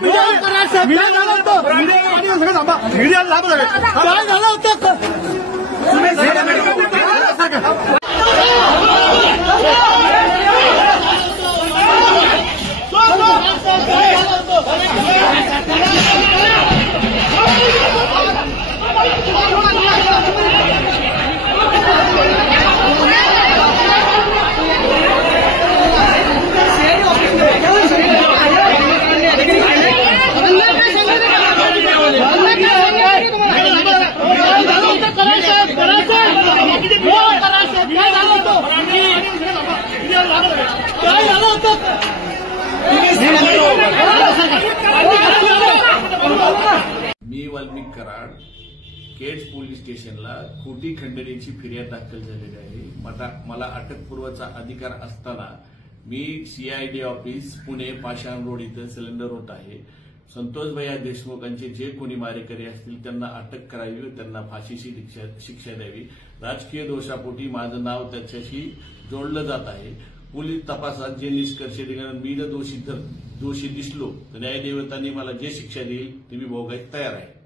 Media लाभ काय झालं होतं मी वाल्मिक कराड केड्स पोलीस स्टेशनला खोटी खंडणीची फिर्याद दाखल झालेली आहे। मला अटकपूर्वचा अधिकार असताना मी सीआयडी ऑफिस पुणे पाषाण रोड इथं सिलेंडर होत आहे। संतोष भैया देशमुखांचे जे कोणी मारेकरी असतील त्यांना अटक करावी व त्यांना फाशीची शिक्षा द्यावी। राजकीय दोषापोटी माझं नाव त्याच्याशी जोडलं जात आहे। पोलीस तपासात जे निष्कर्ष निघाले मी जर दोषी दिसलो तर न्यायदेवतांनी मला जे शिक्षा देईल ती मी भोगायला तयार आहे।